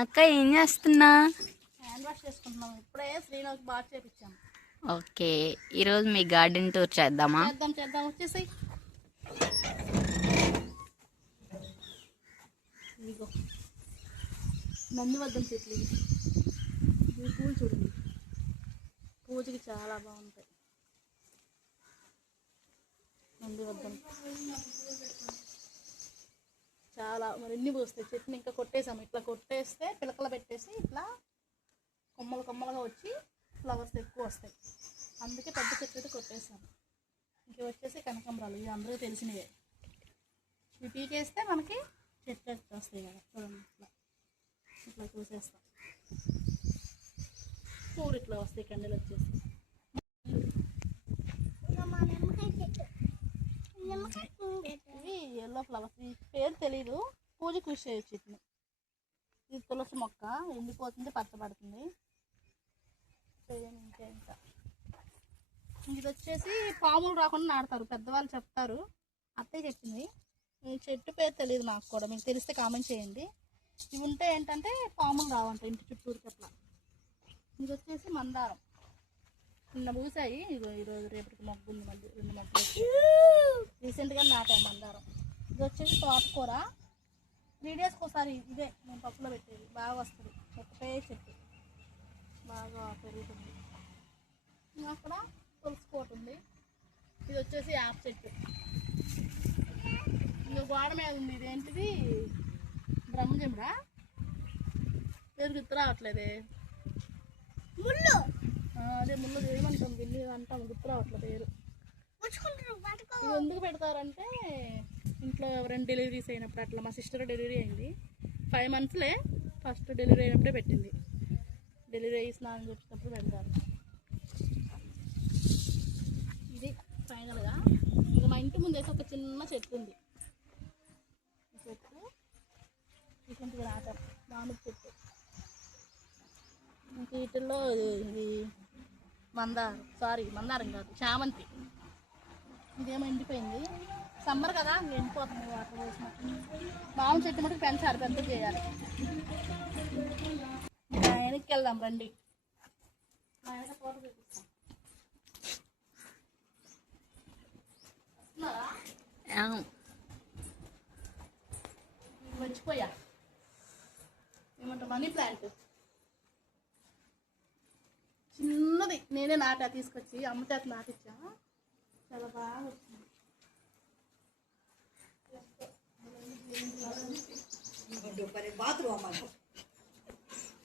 అక్క ఏం చేస్తున్నా? హ్యాండ్ వాష్ చేసుకుంటున్నాం. ఇప్పుడే శ్రీనవ్కి బాగా చేపించాము. ఓకే, ఈరోజు మీ గార్డెన్ టూర్ చేద్దామా? చేద్దాం వచ్చేసి. ఇదిగో నందివర్ధన చెట్లు ఇవి పూలు చూడండి, పూజకి చాలా బాగుంటాయి. నందివర్ధన చాలా మరిన్ని పూస్తాయి. చెట్టుని ఇంకా కొట్టేసాము. ఇట్లా కొట్టేస్తే పిలకలు పెట్టేసి ఇట్లా కొమ్మలు కొమ్మలుగా వచ్చి ఫ్లవర్స్ ఎక్కువ వస్తాయి. అందుకే పెద్ద చెట్లు అయితే కొట్టేసాము. ఇంక వచ్చేసి కనకాంబరాలు, ఇవి అందరూ తెలిసినవే. ఇవి పీకేస్తే మనకి చెట్లు వస్తాయి కదా, చూడండి ఇట్లా ఇట్లా చూసేస్తాం. పూలు ఇట్లా వస్తాయి, కండలు వచ్చేసి. ఇవి ఎల్లో ఫ్లవర్స్, ఈ పేరు తెలీదు, పూజకు యూస్ చేయొచ్చు. వీటిని. ఇది తులసి మొక్క, ఎండిపోతుంది, పచ్చబడుతుంది. ఇంకా ఇది వచ్చేసి పాములు రాకుండా నాడతారు, పెద్దవాళ్ళు చెప్తారు. అత్తయ్య చెప్పింది. చెట్టు పేరు తెలియదు నాకు కూడా, మీకు తెలిస్తే కామెంట్ చేయండి. ఇవి ఉంటే ఏంటంటే పాములు రావంట ఇంటి చుట్టూరుకి అట్లా. ఇది వచ్చేసి మందారం, నిన్న పూసాయి. ఇగో ఈరోజు రేపటికి మొగ్గు ఉంది, మళ్ళీ 2 మొగ్గలు రీసెంట్గా నాటాం మందారం. ఇది వచ్చేసి తోటకూర, 3 డేస్కి ఒకసారి ఇదే మేము పప్పులో పెట్టేది, బాగా వస్తుంది. ఒకటే చెట్టు బాగా పెరుగుతుంది. అక్కడ తులసి కోట ఉంది. ఇది వచ్చేసి యాప్ చెట్టు, ఇంకా గోడ మీద ఉంది. ఇదేంటిది, బ్రహ్మజముడా, పేరు గుర్తు రావట్లేదే. ముళ్ళు, అదే ముళ్ళు ఏమంటాం, వెళ్ళి అంటాం, గుర్తు రావట్లేదు పేరు. ఇది ఎందుకు పెడతారంటే ఇంట్లో ఎవరైనా డెలివరీస్ అయినప్పుడు, అట్లా మా సిస్టర్ డెలివరీ అయింది 5 మంత్స్లే, ఫస్ట్ డెలివరీ అయినప్పుడే పెట్టింది. డెలివరీ అయ్యి స్నానం చేసినప్పుడు పెడతారు. ఇది ఫైనల్గా. ఇక మా ఇంటి ముందు అయితే ఒక చిన్న చెట్టు ఉంది. ఈ చెట్టు ఇటువంటిది నాటారు, మామిడి చెట్టు. ఇంక వీటిల్లో ఇది మందారం కాదు, చామంతి. ఇదేమో ఎండిపోయింది, సమ్మర్ కదా ఎండిపోతుంది వాటర్ పోసినట్టు. మామిడి చెట్టు మటుకు పెంచాలి, పెద్ద చేయాలి. ఇంకా వెనక్కి వెళ్దాం రండి, ఆయన ఫోటో చూపిస్తాం. మర్చిపోయా, ఏమంటారు, మనీ ప్లాంట్ చిన్నది, నేనే నాటా, తీసుకొచ్చి అమ్మ చేత నాటిచ్చా. చాలా బాగా వచ్చింది.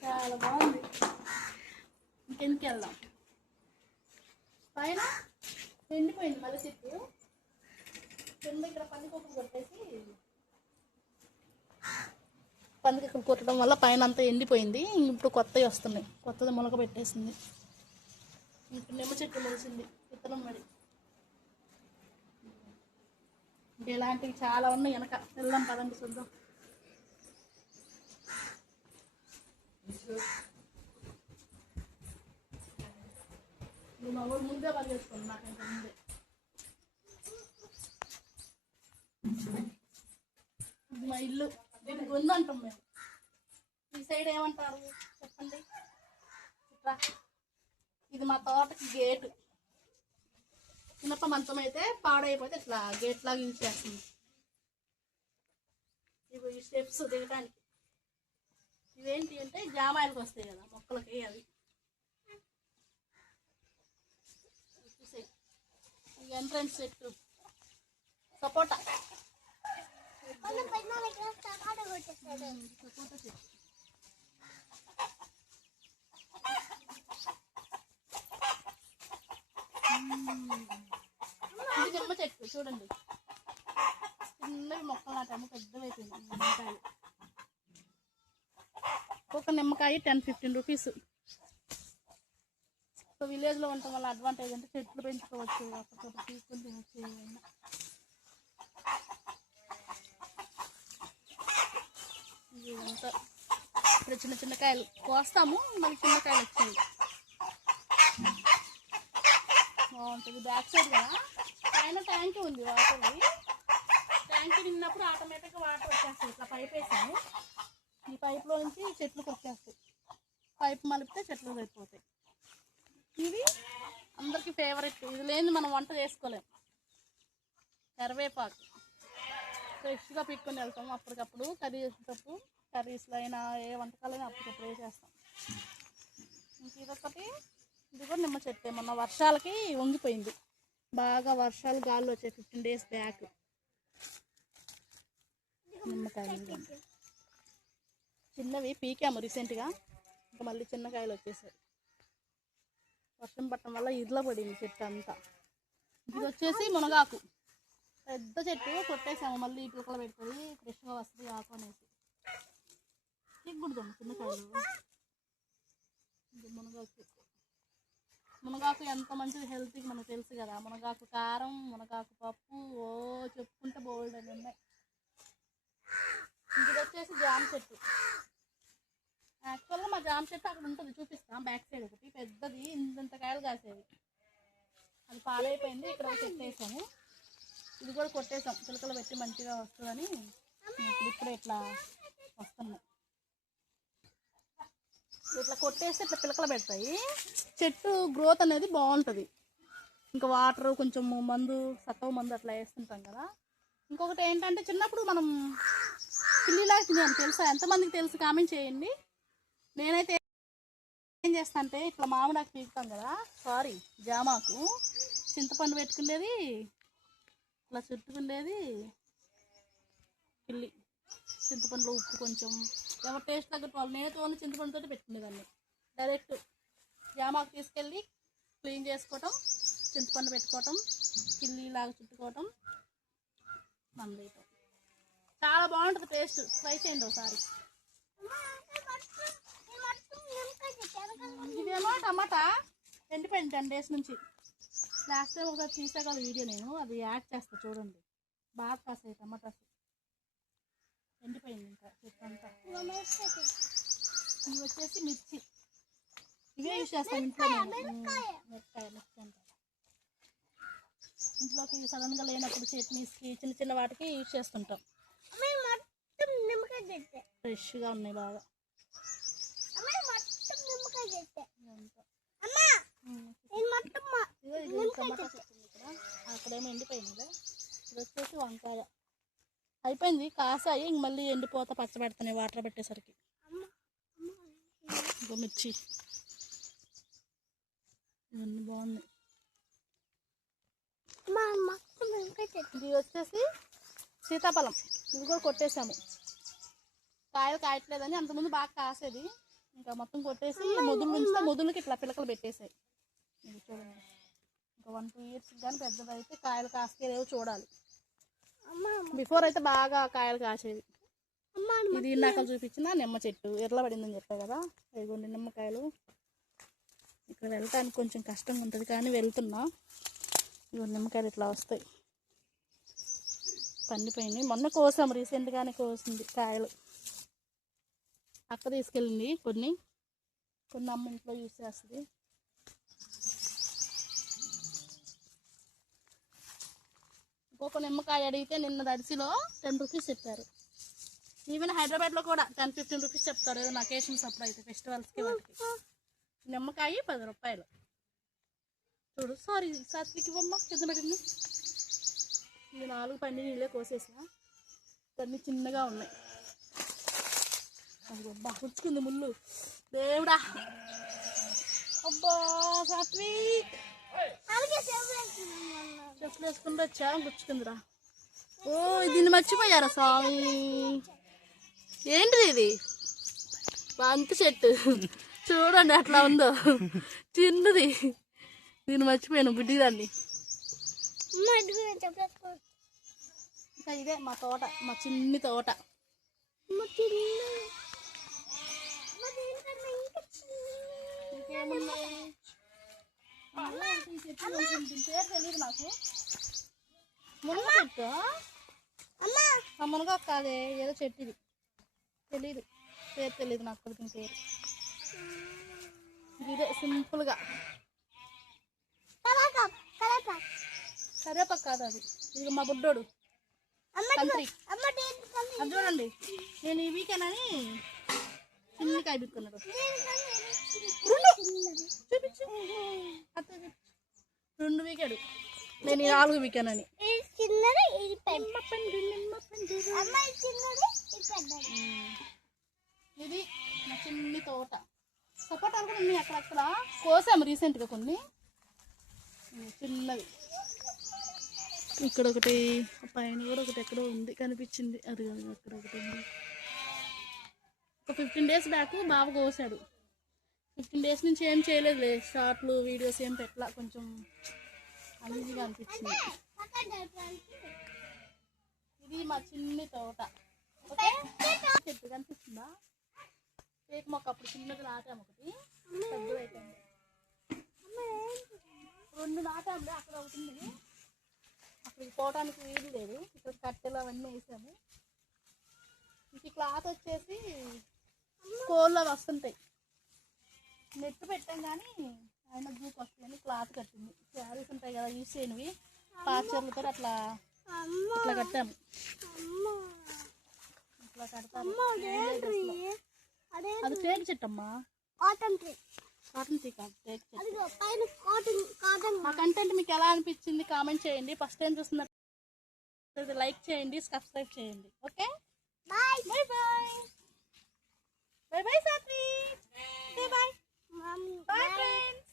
చాలా బాగుంది. ఇంకెందుకు వెళ్దాం. పైన ఎండిపోయింది మళ్ళీ చెట్టు, కింద ఇక్కడ పందికొక్కులు కొట్టేసి, పందికొక్కులు కొట్టడం వల్ల పైన అంతా ఎండిపోయింది. ఇప్పుడు కొత్తవి వస్తున్నాయి, కొత్తది మొలక పెట్టేసింది. ఇప్పుడు నిమ్మ చెట్టు మొలిసింది, విత్తనం మరి. ఇలాంటివి చాలా ఉన్నాయి వెనక. వెళ్దాం పదండి, చూద్దాం. మా ఊరు ముందే పని చేసుకోండి, నాకంటే ముందే. ఇది మా ఇల్లు, దీనికి గొంతు అంటాం మేము. ఈ సైడ్ ఏమంటారు చెప్పండి. ఇట్లా ఇది మా తోటకి గేటు. ఇనప మంచం అయితే పాడైపోతే ఇట్లా గేట్ లాగా యూజ్ చేస్తుంది. ఇవి ఈ స్టెప్స్ దిగడానికి. ఇవేంటి అంటే జామాయిలకు వస్తాయి కదా మొక్కలకి, అవి. ఎంట్రన్స్ చెట్టు సపోటా, సపోటా చెట్టు. ఇది నిమ్మ చెట్టు చూడండి, చిన్నవి మొక్కలు నాటాము, పెద్దవైపోయింది. నిమ్మకాయలు, ఒక నిమ్మకాయ 10-15 రూపీస్. సో విలేజ్లో ఉండటం వల్ల అడ్వాంటేజ్ అంటే చెట్లు పెంచుకోవచ్చు, అప్పటికప్పుడు తీసుకొని తినచ్చు. ఇదంతా ఇప్పుడు చిన్న చిన్న కాయలు కోస్తాము, మళ్ళీ చిన్న కాయలు వచ్చాయి. బాగుంటుంది. బ్యాక్ సైడ్ కదా పైన ట్యాంక్ ఉంది, వాటర్ది. ట్యాంక్ నిన్నప్పుడు ఆటోమేటిక్గా వాటర్ వచ్చేస్తాయి. ఇట్లా పైప్ వేసాము, ఈ పైప్లో నుంచి చెట్లకు వచ్చేస్తాయి. పైప్ మలిపితే చెట్లు సరిపోతాయి. ఇవి అందరికీ ఫేవరెట్. ఇది లేని మనం వంట చేసుకోలేం. కరివేపాకు ఫ్రెష్గా పిక్కుని వెళ్తాం అప్పటికప్పుడు. కర్రీ చేసేటప్పుడు కర్రీస్లో అయినా ఏ వంటకాలైనా అప్పటికప్పుడు వేసేస్తాం. ఇంక ఇదొకటి. ఇది కూడా నిమ్మ చెట్టు. మొన్న వర్షాలకి వంగిపోయింది. బాగా వర్షాలు గాల్లో వచ్చాయి 15 days బ్యాక్. నిమ్మకాయలు చిన్నవి పీకాము రీసెంట్గా. ఇంకా మళ్ళీ చిన్నకాయలు వచ్చేసాయి. వర్షం పట్టడం వల్ల ఇర్ల పడింది చెట్టు అంతా. ఇది వచ్చేసి మునగాకు. పెద్ద చెట్టు కొట్టేసాము. మళ్ళీ పిలకలు పెడుతుంది, ఫ్రెష్గా వస్తుంది ఆకు అనేసి. చిక్కుడుదమ్మ చిన్నకాయలు. ఇది మునగాకు. మునగాకు ఎంత మంచిది హెల్త్కి మనకు తెలుసు కదా. మునగాకు కారం, మునగాకు పప్పు, ఓ చెప్పుకుంటే బోల్డ్ అని ఉన్నాయి. ఇది వచ్చేసి జామ చెట్టు. యాక్చువల్గా మా జామ చెట్టు అక్కడ ఉంటుంది, చూపిస్తాం. బ్యాక్ సైడ్ ఒకటి పెద్దది, ఇంత కాయలు కాసేది. అది పాడైపోయింది. ఇక్కడ ఒక చెట్టు వేసాము. ఇది కూడా కొట్టేసాం పిలకలు పెట్టి మంచిగా వస్తుందని. ఇప్పుడే ఇట్లా వస్తున్నాయి. ఇట్లా కొట్టేస్తే ఇట్లా పిలకలు పెడతాయి. చెట్టు గ్రోత్ అనేది బాగుంటుంది. ఇంకా వాటర్ కొంచెం మందు, సత్తవ మందు అట్లా వేస్తుంటాం కదా. ఇంకొకటి ఏంటంటే చిన్నప్పుడు మనం పిల్లిలాగా తిన్నాను. తెలుసా? ఎంతమందికి తెలుసు కామెంట్ చేయండి. నేనైతే ఏం చేస్తా అంటే ఇట్లా మామిడాకు పీకుతాం కదా, జామాకు, చింతపండు పెట్టుకునేది, ఇట్లా చుట్టుకుండేది పిల్లి. చింతపండులో ఉప్పు కొంచెం, ఎవరి టేస్ట్ తగ్గట్టు వాళ్ళు. నేనైతే ఓన్లీ చింతపండుతో పెట్టుకునేదాన్ని. డైరెక్ట్ జామాకు తీసుకెళ్ళి క్లీన్ చేసుకోవటం, చింతపండు పెట్టుకోవటం, కిల్లీలాగా చుట్టుకోవటం, మందేయటం. చాలా బాగుంటుంది టేస్ట్. ట్రై చేయండి ఒకసారి. ఇదేమో టమాటా ఎండిపోయింది 10 days నుంచి. లాస్ట్ టైం ఒకసారి తీసా కదా వీడియో, నేను అది యాడ్ చేస్తా చూడండి. బాగా కాసాయి టమాటాస్. ఎండిపోయింది ఇంకా చెట్టు అంతా. ఇవి వచ్చేసి మిర్చి. ఇవే యూజ్ చేస్తాం ఇంట్లో. మిరపకాయ అంటారు. ఇంట్లోకి సడన్గా లేనప్పుడు చట్నీస్కి, చిన్న చిన్న వాటికి యూజ్ చేస్తుంటాం. ఫ్రెష్గా ఉన్నాయి బాగా. అక్కడేమో ఎండిపోయింది కదా. ఇది వచ్చేసి వంకాయ. అయిపోయింది, కాసాయి. ఇంక మళ్ళీ ఎండిపోతా పచ్చబెడుతున్నాయి వాటర్ పెట్టేసరికి. ఇంకో మిర్చి. ఇవన్నీ బాగున్నాయి. ఇది వచ్చేసి సీతాఫలం. ఇది కూడా కొట్టేసాము. కాయలు కాయట్లేదని, అంతకుముందు బాగా కాసేది. ఇంకా మొత్తం కొట్టేసి మొదలు నుంచి మొదలుకి ఇట్లా పిలకలు పెట్టేసాయి. ఇది చూడండి. ఇంకా 1-2 years కానీ పెద్దదైతే కాయలు కాస్తేలేవో చూడాలి. బిఫోర్ అయితే బాగా కాయలు కాసేది. ఇది ఇందాక చూపించిన నిమ్మ చెట్టు ఎర్ల పడిందని చెప్పా కదా. ఇదిగోండి నిమ్మకాయలు. ఇక్కడ వెళ్ళటానికి కొంచెం కష్టంగా ఉంటుంది కానీ వెళ్తున్నా. ఇవి నిమ్మకాయలు ఇట్లా వస్తాయి. పండిపోయినాయి. మొన్న కోసాం, రీసెంట్గానే కోసింది కాయలు. అక్క తీసుకెళ్ళింది కొన్ని అమ్మ ఇంట్లో యూస్ చేస్తుంది. ఇంకొక నిమ్మకాయ అడిగితే నిన్న దర్శిలో 10 rupees చెప్పారు. ఈవెన్ హైదరాబాద్లో కూడా 10-15 rupees చెప్తారు ఏదైనా అకేషన్స్ అప్పుడు అయితే, ఫెస్టివల్స్కి వాటికి. నిమ్మకాయ 10 రూపాయలు. చూడు, సాత్వికి ఇవ్వమ్మ కింద పెట్టింది. ఇవి 4 పండి నీళ్ళే కోసేసిన. అన్నీ చిన్నగా ఉన్నాయి. అది అబ్బా గుచ్చుకుంది ముళ్ళు. దేవుడా, అబ్బా సాత్విక్ చెప్పులు వేసుకుంటూ వచ్చా, గుచ్చుకుందిరా. ఓ దీన్ని మర్చిపోయారా స్వామి. ఏంటిది ఇది? బంతి చెట్టు చూడండి అట్లా ఉందో, చిన్నది. దీన్ని మర్చిపోయాను, బుడ్డిదాన్ని. ఇంకా ఇదే మా తోట, మా చిన్ని తోట. ఇంకేమున్నాయి? పేరు తెలియదు నాకు. మునగ చెట్టు. మునగ కాదే, ఏదో చెట్టు ఇది. తెలీదు, పేరు తెలియదు నాకు. కొడుకుని పేరు ఇదే సింపుల్గా. కరేపాకు కాదు అది. ఇది మా బుడ్డోడు కంత్రి. అది చూడండి, నేను ఈ వీకెండ్ అని చిన్న కాయ బిక్కున్నాడు. చూపించు అత్త చూపించు. 2 వీకాడు. నేను 4 వీకానని. ఇది మా చిన్ని తోట. సపోటాలు కూడా ఉన్నాయి అక్కడక్కడ. కోసాము రీసెంట్గా కొన్ని. చిన్నది ఇక్కడ ఒకటి, పైన కూడా ఒకటి ఎక్కడో ఉంది కనిపించింది. అది అక్కడ ఒకటి ఉంది. ఒక 15 డేస్ బ్యాక్ బాగా కోసాడు. 15 డేస్ నుంచి ఏం చేయలేదు, షార్ట్లు వీడియోస్ ఏం పెట్టలా. కొంచెం అన్ఈజీగా అనిపించింది. ఇది మా చిన్ని తోట. ఓకే, చెట్టు కనిపిస్తుందా? కేక్ మొక్క అప్పుడు చిన్నది నాటాము, ఒకటి పెద్దది అయిపోయింది. 2 నాటాము. అక్కడ ఒకటి ఉంది, అక్కడికి పోవడానికి వీలు లేదు. ఇక్కడ కట్టెలు అవన్నీ వేసాము. ఇంక క్లాత్ వచ్చేసి కోళ్ళు అవి వస్తుంటాయి. నెట్ పెట్టాం కానీ ఆయన దూకు వస్తాయని క్లాత్ కట్టింది. శారీస్ ఉంటాయి కదా యూస్ చేయనివి, పాచర్లతో అట్లా ఇట్లా కట్టాము. ఇట్లా కడతాము. అది టేక్ చెట్టు అమ్మా, కాటన్ ట్రీ కాదు, టేక్ చెట్టు. మా కంటెంట్ మీకు ఎలా అనిపించింది కామెంట్ చేయండి. ఫస్ట్ టైం చూస్తున్నట్టు లైక్ చేయండి, సబ్స్క్రైబ్ చేయండి. Okay, bye bye bye bye bye Sathvi. Bye bye friends.